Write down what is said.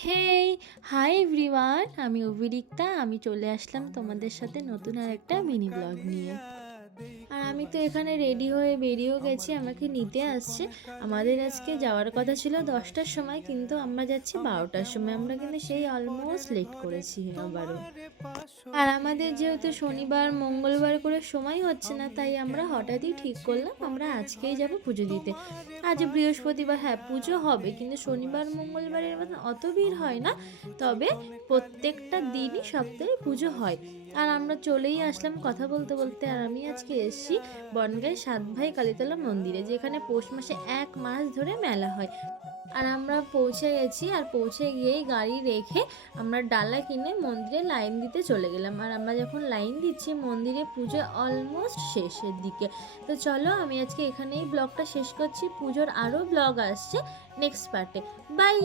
হেই, hi everyone, আমি অভিরিক্তা। আমি চলে আসলাম তোমাদের সাথে নতুন আর একটা মিনি ব্লগ নিয়ে। আর আমি তো এখানে রেডি হয়ে বেরিয়েও গেছি, আমাকে নিতে আসছে। আমাদের আজকে যাওয়ার কথা ছিল 10টার সময়, কিন্তু আমরা যাচ্ছি 12টার সময়। আমরা কিন্তু সেই অলমোস্ট লেট করেছি আবারও। আর আমাদের যেহেতু শনিবার মঙ্গলবার করে সময় হচ্ছে না, তাই আমরা হঠাৎই ঠিক করলাম আমরা আজকেই যাব পুজো দিতে। আজ বৃহস্পতিবার, হ্যাঁ পুজো হবে, কিন্তু শনিবার মঙ্গলবারের মতন অত ভিড় হয় না। তবে প্রত্যেকটা দিনই সপ্তাহে পুজো হয়। আর আমরা চলেই আসলাম কথা বলতে বলতে। আর আমি আজকে এসেছি বনগাঁয় 7 ভাই কালীতলা মন্দিরে, যেখানে পৌষ মাসে 1 মাস ধরে মেলা হয়। আর আমরা পৌঁছে গেছি, আর পৌঁছে গিয়েই গাড়ি রেখে আমরা ডালা কিনে মন্দিরে লাইন দিতে চলে গেলাম। আর আমরা যখন লাইন দিচ্ছি, মন্দিরে পুজো অলমোস্ট শেষের দিকে। তো চলো, আমি আজকে এখানেই ব্লগটা শেষ করছি। পুজোর আরও ব্লগ আসছে নেক্সট পার্টে। বাই।